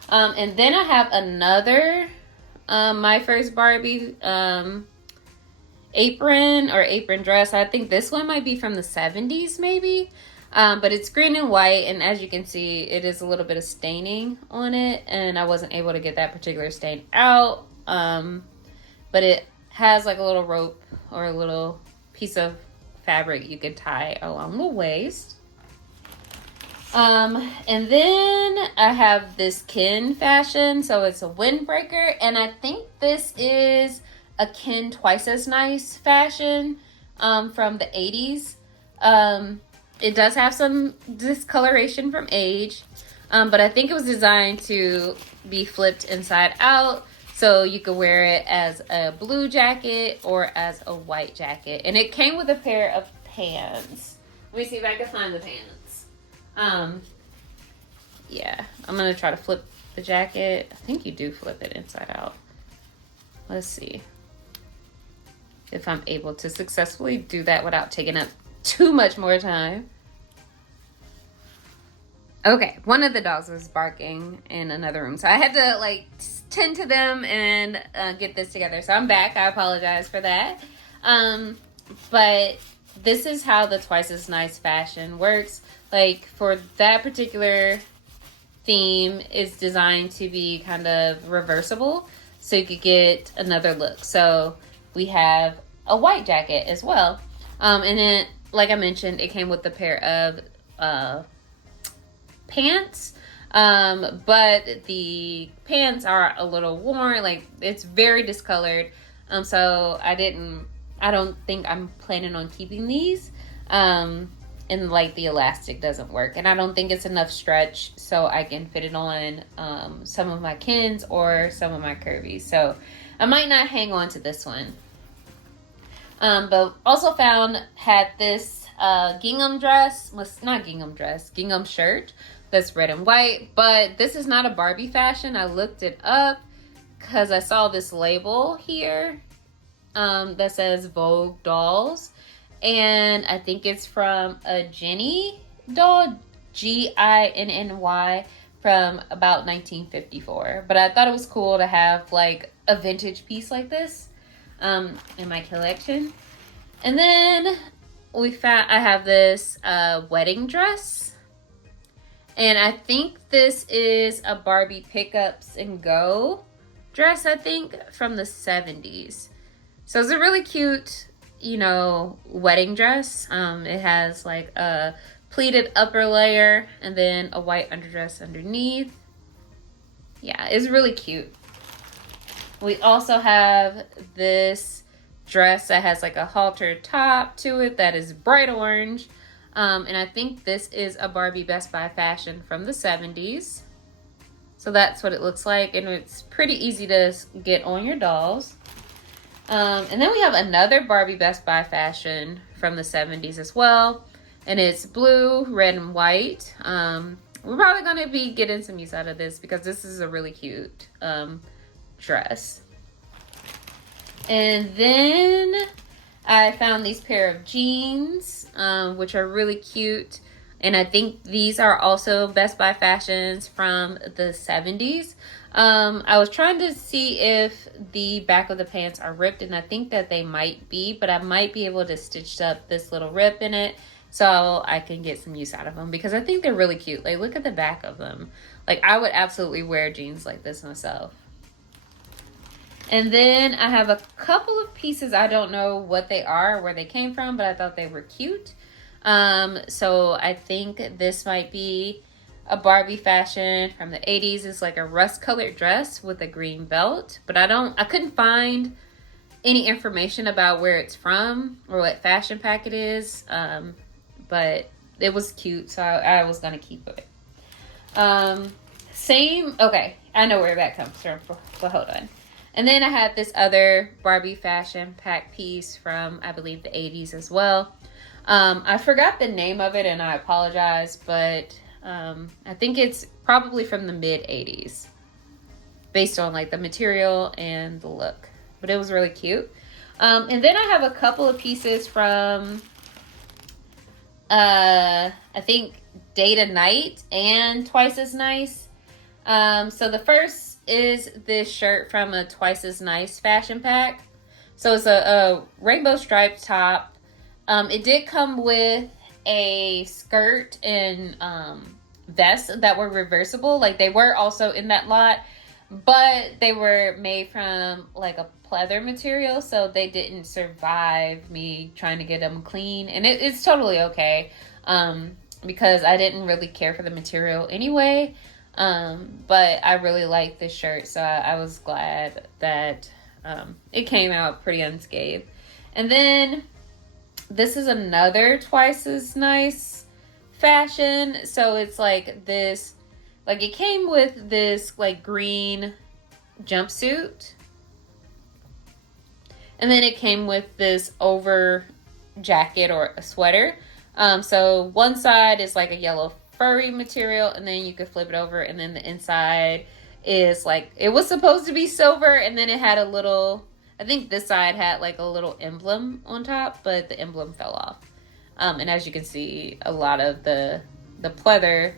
And then I have another, my first Barbie, apron dress. I think this one might be from the 70s maybe. But it's green and white, and as you can see, it is a little bit of staining on it, and I wasn't able to get that particular stain out. But it has like a little rope or a little piece of fabric you could tie along the waist. And then I have this Ken fashion, so it's a windbreaker, and I think this is a Ken Twice as Nice fashion from the 80s. It does have some discoloration from age, but I think it was designed to be flipped inside out, so you could wear it as a blue jacket or as a white jacket. And it came with a pair of pants. Let me see if I can find the pants. Yeah, I'm gonna try to flip the jacket. I think you do flip it inside out. Let's see if I'm able to successfully do that without taking up too much more time. Okay, one of the dogs was barking in another room, so I had to like tend to them and get this together. So I'm back. I apologize for that. But this is how the Twice as Nice fashion works. Like for that particular theme, it's designed to be kind of reversible, so you could get another look. So we have a white jacket as well. And then, like I mentioned, it came with a pair of pants. But the pants are a little worn, like it's very discolored. So I don't think I'm planning on keeping these. And like the elastic doesn't work, and I don't think it's enough stretch so I can fit it on some of my Kens or some of my curvies. So I might not hang on to this one. But also had this gingham shirt that's red and white. But this is not a Barbie fashion. I looked it up because I saw this label here that says Vogue Dolls. And I think it's from a Jenny doll, Ginny, from about 1954. But I thought it was cool to have like a vintage piece like this in my collection. And then I have this wedding dress, and I think this is a Barbie Pickups and Go dress, I think from the 70s. So it's a really cute, you know, wedding dress. It has like a pleated upper layer and then a white underdress underneath. Yeah, it's really cute. We also have this dress that has like a halter top to it that is bright orange. And I think this is a Barbie Best Buy fashion from the 70s. So that's what it looks like, and it's pretty easy to get on your dolls. And then we have another Barbie Best Buy fashion from the 70s as well. And it's blue, red, and white. We're probably going to be getting some use out of this because this is a really cute dress. And then I found these pair of jeans, which are really cute. And I think these are also Best Buy fashions from the 70s. I was trying to see if the back of the pants are ripped, and I think that they might be, but I might be able to stitch up this little rip in it so I can get some use out of them because I think they're really cute. Like, look at the back of them. Like, I would absolutely wear jeans like this myself. And then I have a couple of pieces. I don't know what they are or where they came from, but I thought they were cute. So I think this might be a Barbie fashion from the 80s. It's like a rust colored dress with a green belt, but I couldn't find any information about where it's from or what fashion pack it is. But it was cute, so I was gonna keep it. Okay, I know where that comes from, but hold on. And then I had this other Barbie fashion pack piece from, I believe, the 80s as well. I forgot the name of it and I apologize, but I think it's probably from the mid 80s based on like the material and the look. But it was really cute. And then I have a couple of pieces from, I think, Day to Night and Twice as Nice. So the first is this shirt from a Twice as Nice fashion pack. So it's a rainbow striped top. It did come with a skirt and vest that were reversible. Like they were also in that lot, but they were made from like a pleather material, so they didn't survive me trying to get them clean. And it's totally okay, because I didn't really care for the material anyway. But I really like this shirt, so I was glad that it came out pretty unscathed. And then this is another Twice as Nice fashion. So it's like this, like it came with this like green jumpsuit. And then it came with this over jacket or a sweater. So one side is like a yellow furry material, and then you could flip it over, and then the inside is like, it was supposed to be silver, and then it had a little, I think this side had like a little emblem on top, but the emblem fell off. And as you can see, a lot of the pleather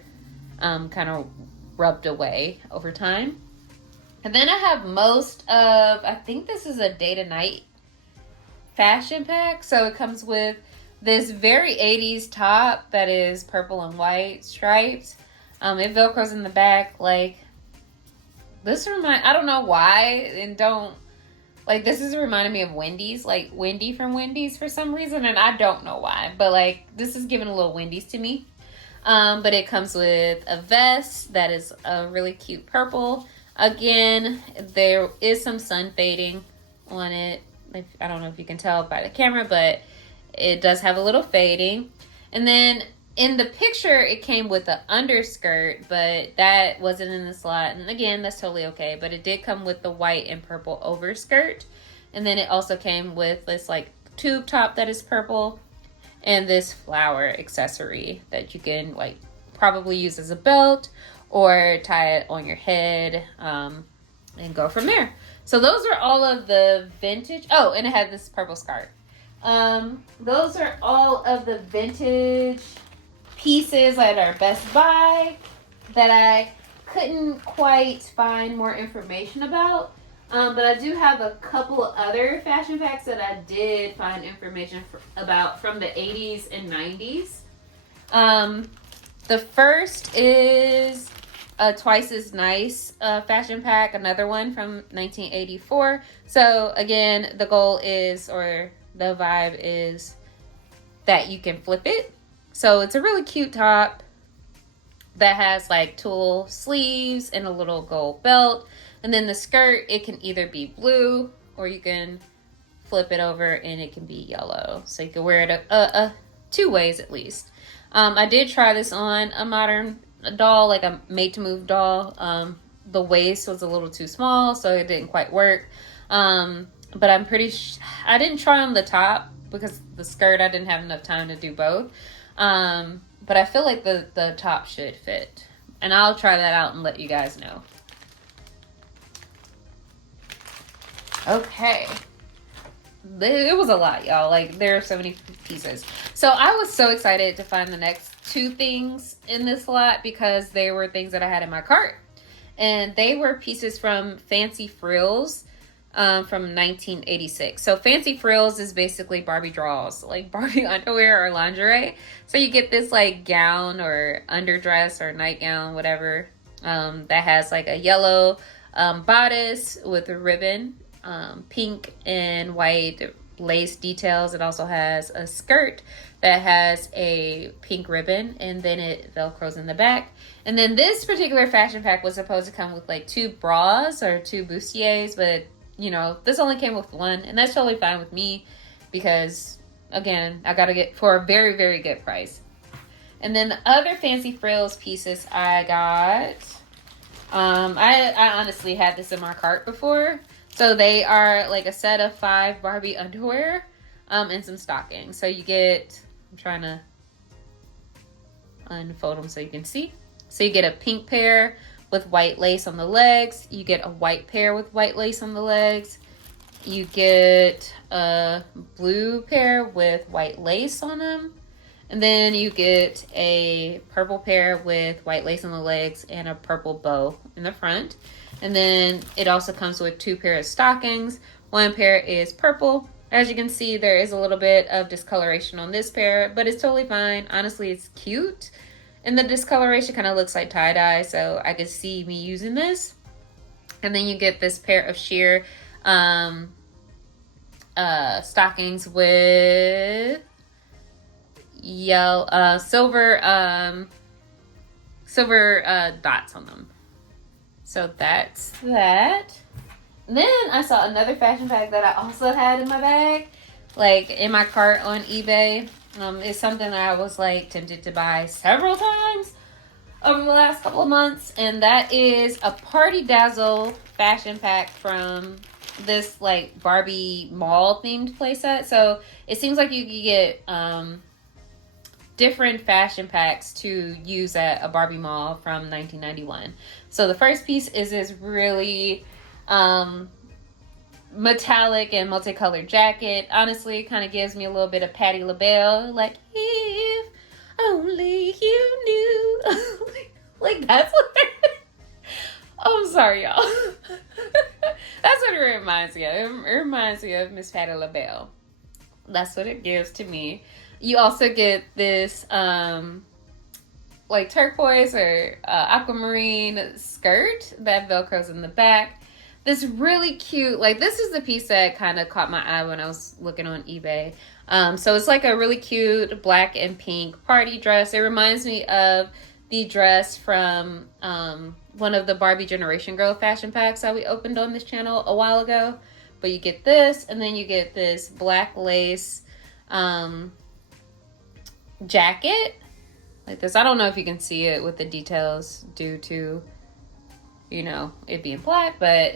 kind of rubbed away over time. And then I have most of, I think this is a Day to Night fashion pack. So it comes with this very 80s top that is purple and white stripes. It velcros in the back. Like this I don't know why, and don't, like this is reminding me of Wendy's, like Wendy from Wendy's for some reason, and I don't know why, but like this is giving a little Wendy's to me. But it comes with a vest that is a really cute purple. Again, there is some sun fading on it. I don't know if you can tell by the camera, but it does have a little fading. And then in the picture, it came with an underskirt, but that wasn't in the slot. And again, that's totally okay. But it did come with the white and purple overskirt. And then it also came with this like tube top that is purple, and this flower accessory that you can like probably use as a belt or tie it on your head, and go from there. So those are all of the vintage. Oh, and it had this purple scarf. Those are all of the vintage pieces at our Best Buy that I couldn't quite find more information about. But I do have a couple of other fashion packs that I did find information about from the 80s and 90s. The first is a Twice as Nice fashion pack, another one from 1984. So again, the goal is, or the vibe is, that you can flip it. So it's a really cute top that has like tulle sleeves and a little gold belt. And then the skirt, it can either be blue or you can flip it over and it can be yellow. So you can wear it two ways at least. I did try this on a modern doll, like a made to move doll. The waist was a little too small, so it didn't quite work. But I'm I didn't try on the top because the skirt, I didn't have enough time to do both. But I feel like the top should fit. And I'll try that out and let you guys know. Okay. It was a lot, y'all. Like, there are so many pieces. So I was so excited to find the next two things in this lot because they were things that I had in my cart. And they were pieces from Fancy Frills. From 1986. So Fancy Frills is basically Barbie draws, like Barbie underwear or lingerie. So you get this like gown or underdress or nightgown, whatever, that has like a yellow bodice with a ribbon, pink and white lace details. It also has a skirt that has a pink ribbon, and then it velcros in the back. And then this particular fashion pack was supposed to come with like 2 bras or 2 bustiers, but you know, this only came with 1, and that's totally fine with me because, again, I got to get for a very, very good price. And then the other Fancy Frills pieces I got, I honestly had this in my cart before, So they are like a set of 5 Barbie underwear and some stockings. So you get, I'm trying to unfold them so you can see. So you get a pink pair with white lace on the legs. You get a white pair with white lace on the legs. You get a blue pair with white lace on them. And then you get a purple pair with white lace on the legs and a purple bow in the front. And then it also comes with 2 pairs of stockings. 1 pair is purple. As you can see, there is a little bit of discoloration on this pair, but it's totally fine. Honestly, it's cute. And the discoloration kind of looks like tie-dye, so I could see me using this. And then you get this pair of sheer stockings with silver dots on them. So that's that. And then I saw another fashion pack that I also had in my bag, like in my cart on eBay. It's something that I was like tempted to buy several times over the last couple of months, and that is a Party Dazzle fashion pack from this like Barbie mall themed playset. So it seems like you could get different fashion packs to use at a Barbie mall from 1991. So the first piece is this really metallic and multicolored jacket. Honestly, it kind of gives me a little bit of Patti LaBelle, like if only you knew. like that's what oh, I'm sorry, y'all. That's what it reminds me of. It reminds me of Miss Patti LaBelle. That's what it gives to me. You also get this like turquoise or aquamarine skirt that velcros in the back. This really cute, like this is the piece that kind of caught my eye when I was looking on eBay. So it's like a really cute black and pink party dress. It reminds me of the dress from one of the Barbie Generation Girl fashion packs that we opened on this channel a while ago. But you get this, and then you get this black lace jacket like this. I don't know if you can see it with the details due to, you know, it being black, but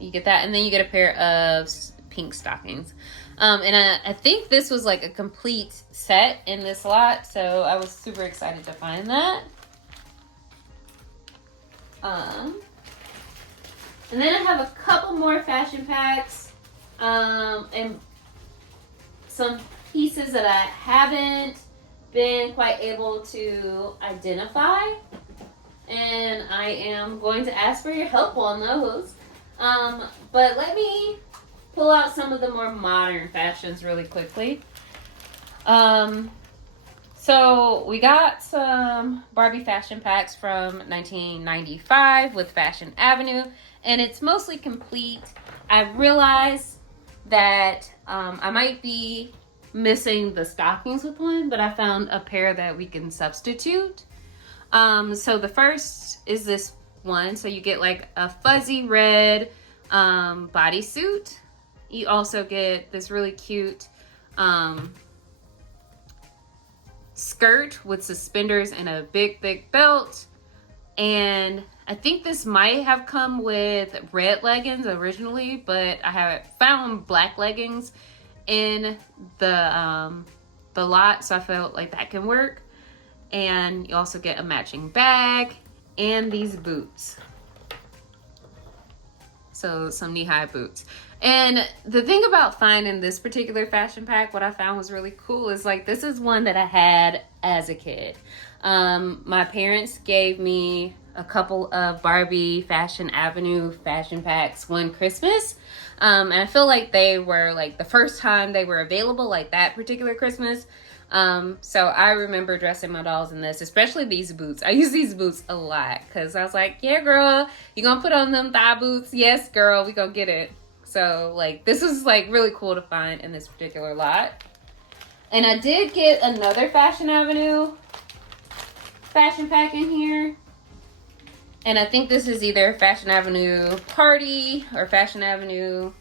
you get that, and then you get a pair of pink stockings. And I think this was like a complete set in this lot, so I was super excited to find that. And then I have a couple more fashion packs and some pieces that I haven't been quite able to identify, and I am going to ask for your help on those. But let me pull out some of the more modern fashions really quickly. So we got some Barbie fashion packs from 1995 with Fashion Avenue, and it's mostly complete. I realized that I might be missing the stockings with one, but I found a pair that we can substitute. So the first is this one. So you get like a fuzzy red bodysuit. You also get this really cute skirt with suspenders and a big thick belt. And I think this might have come with red leggings originally, but I have found black leggings in the lot, so I felt like that can work. And you also get a matching bag and these boots. So some knee-high boots. And the thing about finding this particular fashion pack, what I found was really cool, is like this is one that I had as a kid. My parents gave me a couple of Barbie Fashion Avenue fashion packs one Christmas. And I feel like they were like the first time they were available like that particular Christmas. So I remember dressing my dolls in this, especially these boots. I use these boots a lot because I was like, yeah, girl, you gonna put on them thigh boots? Yes, girl, we gonna get it. So like this was like really cool to find in this particular lot. And I did get another Fashion Avenue fashion pack in here. And I think this is either Fashion Avenue Party or Fashion Avenue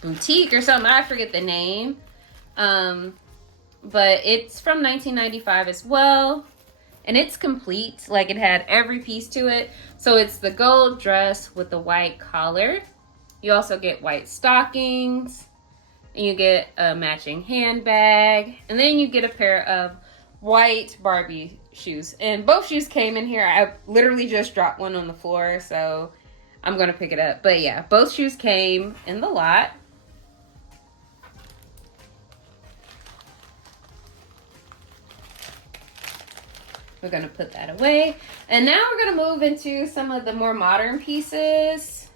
Boutique or something. I forget the name. But it's from 1995 as well. And it's complete. Like it had every piece to it. So it's the gold dress with the white collar. You also get white stockings, and you get a matching handbag, and then you get a pair of white Barbie shoes. And both shoes came in here. I literally just dropped one on the floor, so I'm gonna pick it up. But yeah, both shoes came in the lot. We're gonna put that away. And now we're gonna move into some of the more modern pieces.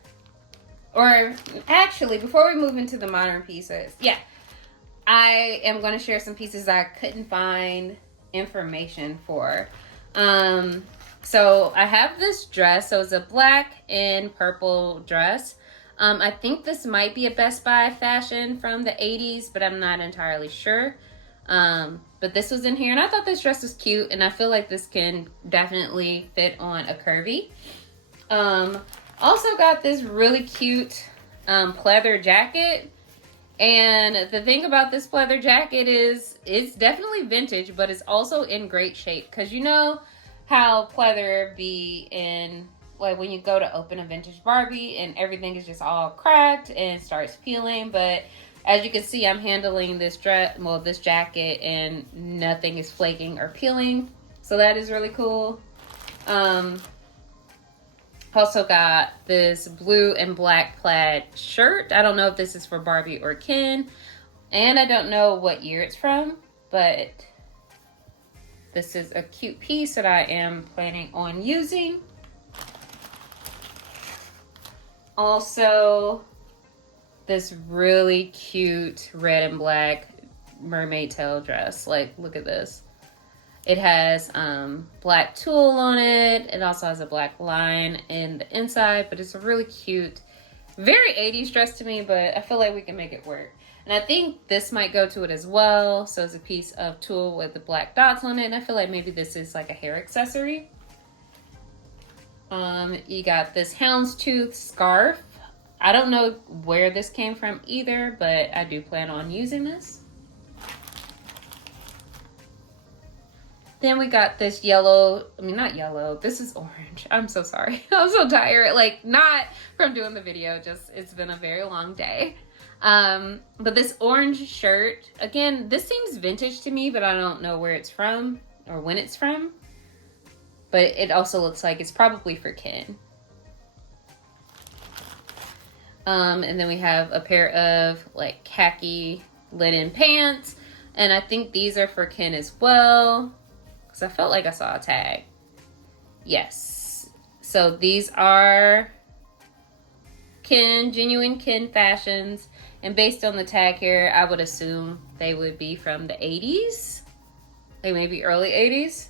Or actually, before we move into the modern pieces, yeah, I am gonna share some pieces I couldn't find information for. So I have this dress. So it's a black and purple dress. I think this might be a Best Buy fashion from the 80s, but I'm not entirely sure. But this was in here, and I thought this dress was cute, and I feel like this can definitely fit on a curvy. Also got this really cute pleather jacket. And the thing about this pleather jacket is it's definitely vintage, but it's also in great shape. Because you know how pleather be in, like when you go to open a vintage Barbie and everything is just all cracked and starts peeling. But as you can see, I'm handling this this jacket, and nothing is flaking or peeling. So that is really cool. Also got this blue and black plaid shirt. I don't know if this is for Barbie or Ken. And I don't know what year it's from, but this is a cute piece that I am planning on using. Also, this really cute red and black mermaid tail dress. Like, look at this. It has black tulle on it. It also has a black line in the inside, but it's a really cute, very 80s dress to me, but I feel like we can make it work. And I think this might go to it as well. So it's a piece of tulle with the black dots on it, and I feel like maybe this is like a hair accessory. You got this houndstooth scarf. I don't know where this came from either, but I do plan on using this. Then we got this yellow, not yellow, this is orange. I'm so sorry. I'm so tired. Like, not from doing the video, just it's been a very long day. But this orange shirt, again, this seems vintage to me, but I don't know where it's from or when it's from. But it also looks like it's probably for Ken. And then we have a pair of like khaki linen pants. And I think these are for Ken as well. Because I felt like I saw a tag. Yes. So these are Ken, genuine Ken fashions. And based on the tag here, I would assume they would be from the 80s. Like maybe early 80s.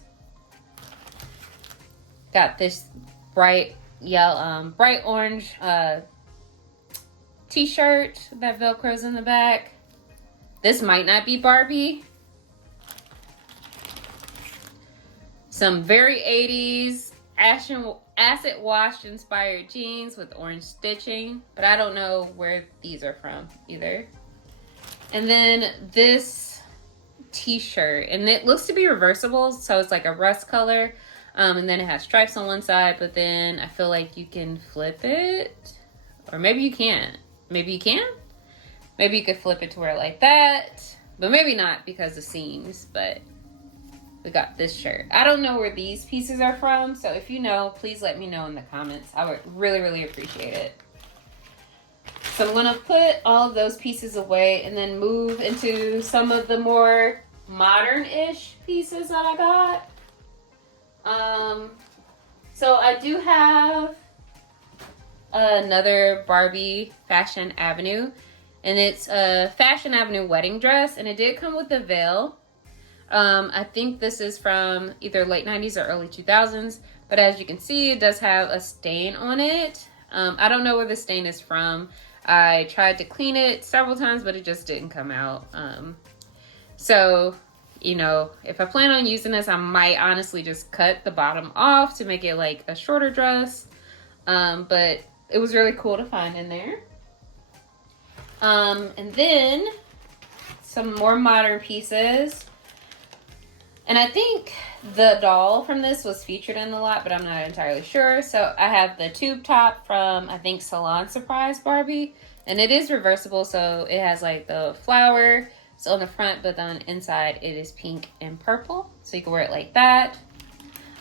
Got this bright yellow, bright orange t-shirt that velcros in the back. This might not be Barbie. Some very 80s acid wash inspired jeans with orange stitching, but I don't know where these are from either. And then this t-shirt, and it looks to be reversible, so it's like a rust color, and then it has stripes on one side, but then I feel like you can flip it, or maybe you can't. Maybe you can. Maybe you could flip it to wear like that, but maybe not because of seams. But we got this shirt. I don't know where these pieces are from, so if you know, please let me know in the comments. I would really, really appreciate it. So I'm gonna put all of those pieces away and then move into some of the more modern-ish pieces that I got. So I do have another Barbie Fashion Avenue, and it's a Fashion Avenue wedding dress, and it did come with a veil. I think this is from either late 90s or early 2000s, but as you can see, it does have a stain on it. I don't know where the stain is from. I tried to clean it several times, but it just didn't come out. So, you know, if I plan on using this, I might honestly just cut the bottom off to make it like a shorter dress. But it was really cool to find in there. And then some more modern pieces. And I think the doll from this was featured in the lot, but I'm not entirely sure. So I have the tube top from, I think, Salon Surprise Barbie. And it is reversible, so it has like the flower. It's on the front, but on the inside it is pink and purple. So you can wear it like that.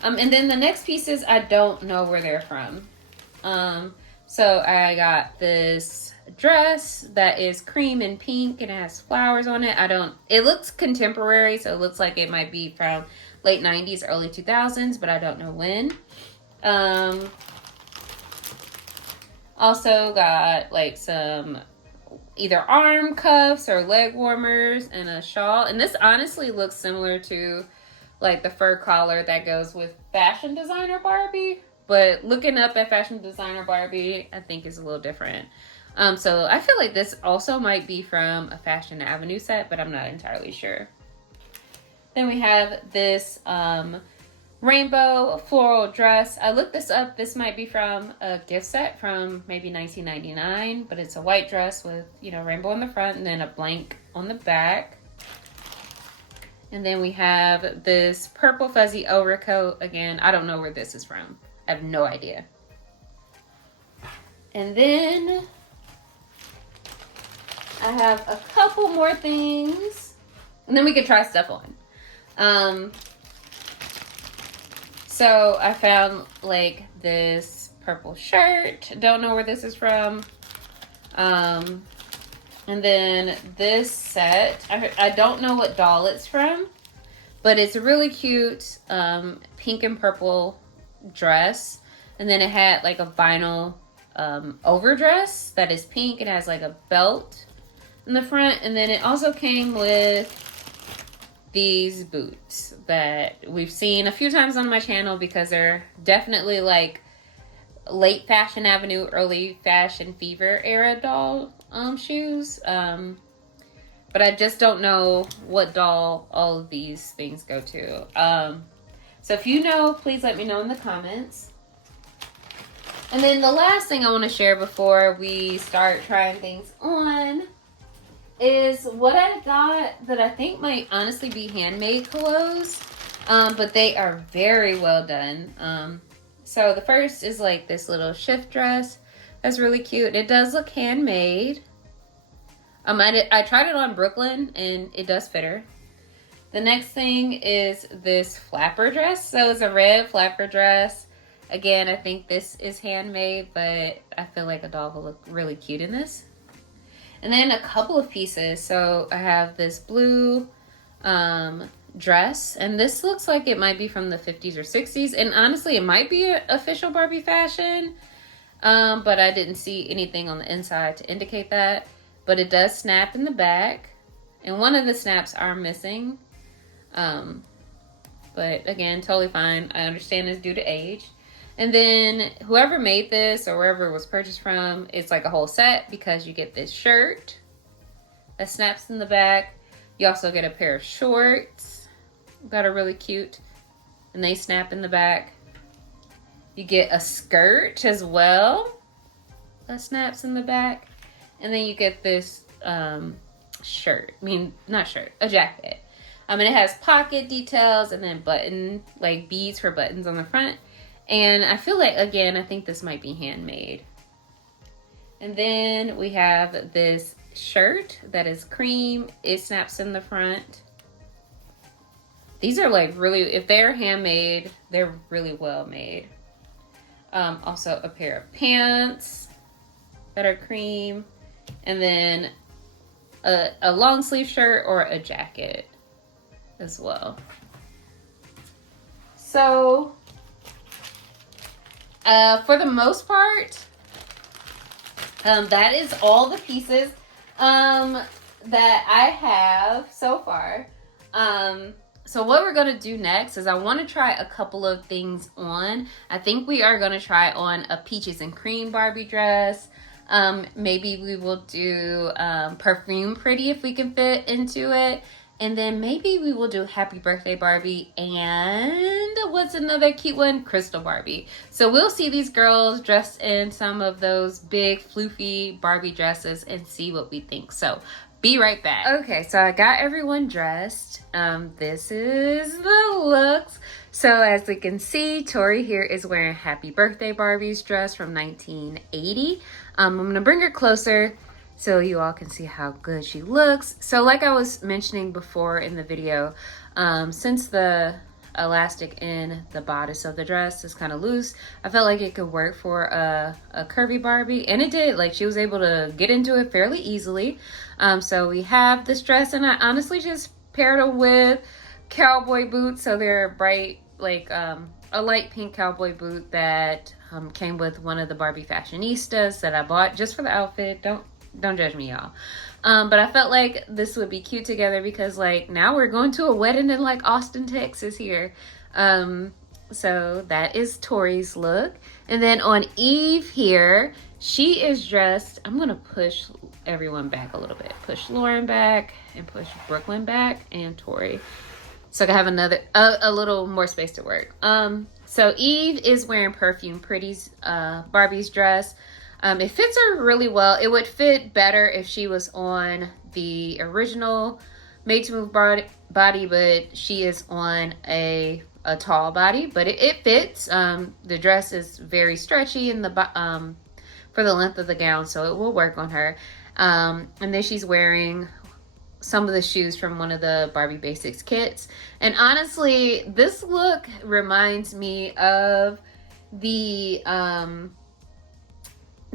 And then the next pieces, I don't know where they're from. So I got this dress that is cream and pink and it has flowers on it. It looks contemporary, so it looks like it might be from late 90s, early 2000s, but I don't know when. Also got like some either arm cuffs or leg warmers and a shawl. And this honestly looks similar to like the fur collar that goes with Fashion Designer Barbie. But looking up at Fashion Designer Barbie, I think is a little different. So I feel like this also might be from a Fashion Avenue set, but I'm not entirely sure. Then we have this rainbow floral dress. I looked this up. This might be from a gift set from maybe 1999, but it's a white dress with, rainbow on the front and then a blank on the back. And then we have this purple fuzzy overcoat. Again, I don't know where this is from. I have no idea. And then I have a couple more things. And then we can try stuff on. So I found like this purple shirt. Don't know where this is from. And then this set. I don't know what doll it's from. But it's a really cute pink and purple dress. And then it had like a vinyl overdress that is pink. It has like a belt in the front. And then it also came with these boots that we've seen a few times on my channel because they're definitely like late Fashion Avenue, early Fashion Fever era doll shoes. But I just don't know what doll all of these things go to. So if you know, please let me know in the comments. And then the last thing I want to share before we start trying things on is what I got that I think might honestly be handmade clothes. But they are very well done. So the first is like this little shift dress. That's really cute. It does look handmade. I tried it on Brooklyn and it does fit her. The next thing is this flapper dress. So it's a red flapper dress. Again, I think this is handmade, but I feel like a doll will look really cute in this. And then a couple of pieces. So I have this blue dress, and this looks like it might be from the 50s or 60s. And honestly, it might be an official Barbie fashion, but I didn't see anything on the inside to indicate that. But it does snap in the back, and one of the snaps are missing. But again, totally fine. I understand it's due to age. And then whoever made this or wherever it was purchased from, it's like a whole set because you get this shirt that snaps in the back. You also get a pair of shorts that are really cute and they snap in the back. You get a skirt as well that snaps in the back. And then you get this shirt. A jacket. And it has pocket details and then button, like beads for buttons on the front. And I feel like, again, I think this might be handmade. And then we have this shirt that is cream. It snaps in the front. These are like really, if they're handmade, they're really well made. Also a pair of pants that are cream. And then a long sleeve shirt or a jacket as well. So for the most part, that is all the pieces that I have so far. So what we're going to do next is I want to try a couple of things on. I think we are going to try on a peaches and cream Barbie dress. Maybe we will do perfume pretty if we can fit into it. And then maybe we will do Happy Birthday Barbie and what's another cute one? Crystal Barbie. So we'll see these girls dressed in some of those big floofy Barbie dresses and see what we think. So Be right back. Okay, so I got everyone dressed. This is the looks. So as we can see, Tori here is wearing Happy Birthday Barbie's dress from 1980. I'm gonna bring her closer so you all can see how good she looks. So like I was mentioning before in the video, since the elastic in the bodice of the dress is kind of loose, I felt like it could work for a curvy Barbie, and it did. Like, she was able to get into it fairly easily. So we have this dress, and I honestly just paired it with cowboy boots. So they're bright, like a light pink cowboy boot that came with one of the Barbie fashionistas that I bought just for the outfit. Don't judge me, y'all. But I felt like this would be cute together because, like, now we're going to a wedding in, like, Austin, Texas here. So that is Tori's look. And then on Eve here, she is dressed, I'm going to push everyone back a little bit. Push Lauren back and push Brooklyn back and Tori. So I can have another, a little more space to work. So Eve is wearing Perfume Pretty's Barbie's dress. It fits her really well. It would fit better if she was on the original Made to Move body, but she is on a tall body, but it fits. The dress is very stretchy in the for the length of the gown, so it will work on her. And then she's wearing some of the shoes from one of the Barbie Basics kits. And honestly, this look reminds me of the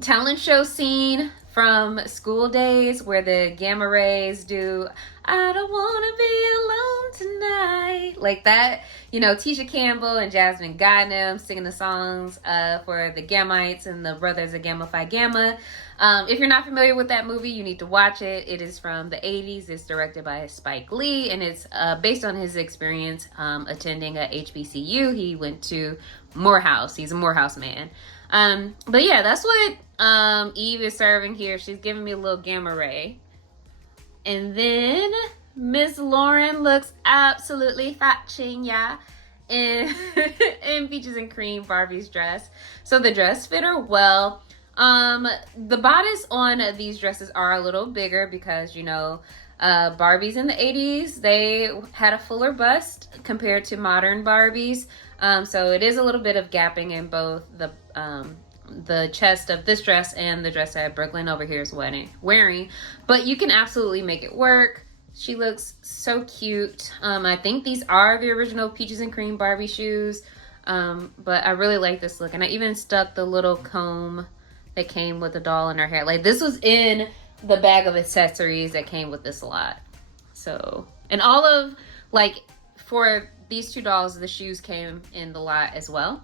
talent show scene from School Days where the gamma rays do "I don't want to be alone tonight," like that. You know, Tisha Campbell and Jasmine Ghanem singing the songs for the Gammites and the Brothers of Gamma Phi Gamma. If you're not familiar with that movie, you need to watch it. It is from the 80s. It's directed by Spike Lee, and it's based on his experience attending a HBCU. He went to Morehouse. He's a Morehouse man. But yeah, that's what Eve is serving here. She's giving me a little gamma ray. And then Miss Lauren looks absolutely fetching, yeah, in Peaches and Cream Barbie's dress. So the dress fit her well. The bodice on these dresses are a little bigger because, you know, Barbies in the 80s, they had a fuller bust compared to modern Barbies. So it is a little bit of gapping in both the chest of this dress and the dress that Brooklyn over here is wearing. But you can absolutely make it work. She looks so cute. I think these are the original Peaches and Cream Barbie shoes. But I really like this look. And I even stuck the little comb that came with the doll in her hair. Like, this was in the bag of accessories that came with this lot. So, and all of, like, for these two dolls, the shoes came in the lot as well.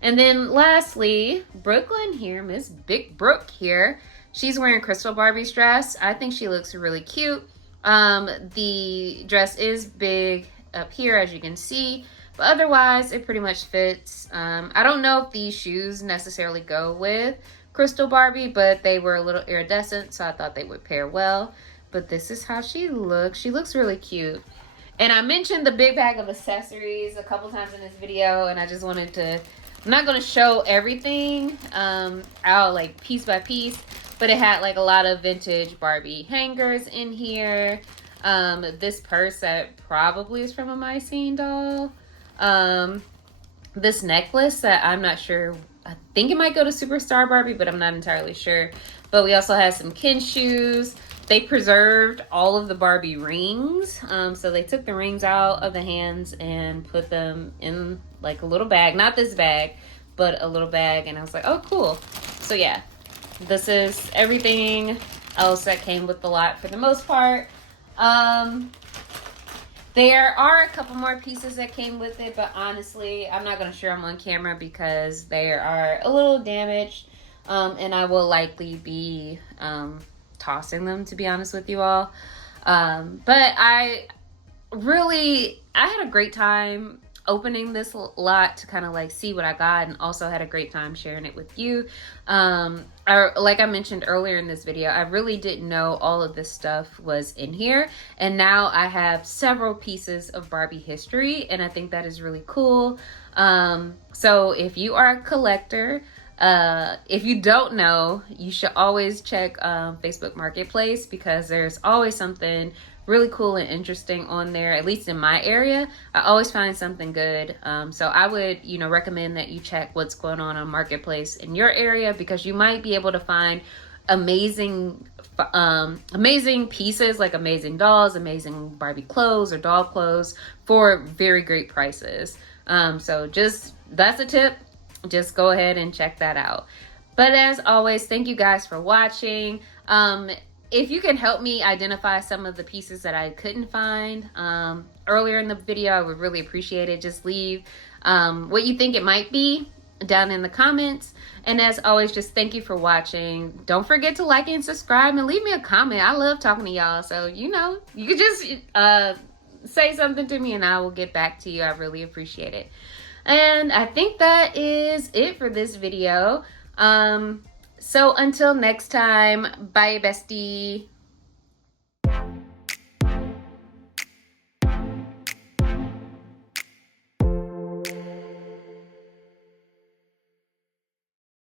And then lastly, Brooklyn here, Miss Big Brooke here, she's wearing Crystal Barbie's dress. I think she looks really cute. The dress is big up here, as you can see, but otherwise it pretty much fits. I don't know if these shoes necessarily go with Crystal Barbie, but they were a little iridescent, so I thought they would pair well. But this is how she looks. She looks really cute. And I mentioned the big bag of accessories a couple times in this video, and I just wanted to, I'm not going to show everything out like piece by piece, but it had like a lot of vintage Barbie hangers in here. This purse that probably is from a Mycene doll. This necklace that I'm not sure, I think it might go to Superstar Barbie, but I'm not entirely sure. But we also had some Ken shoes. They preserved all of the Barbie rings. So they took the rings out of the hands and put them in like a little bag. Not this bag, but a little bag. And I was like, oh, cool. So yeah, this is everything else that came with the lot for the most part. There are a couple more pieces that came with it, but honestly, I'm not going to share them on camera because they are a little damaged. And I will likely be tossing them, to be honest with you all. But I had a great time opening this lot to kind of like see what I got, and also had a great time sharing it with you. Like I mentioned earlier in this video, I really didn't know all of this stuff was in here, and now I have several pieces of Barbie history, and I think that is really cool. So if you are a collector If you don't know, you should always check Facebook Marketplace, because there's always something really cool and interesting on there. At least in my area, I always find something good. So I would, recommend that you check what's going on Marketplace in your area, because you might be able to find amazing pieces, like amazing dolls, amazing Barbie clothes or doll clothes for very great prices. So that's a tip. Just go ahead and check that out. But as always, thank you guys for watching. If you can help me identify some of the pieces that I couldn't find earlier in the video, I would really appreciate it. Just leave what you think it might be down in the comments. And as always, just thank you for watching. Don't forget to like and subscribe and leave me a comment. I love talking to y'all. So, you can just say something to me and I will get back to you. I really appreciate it. And I think that is it for this video. So until next time, bye bestie.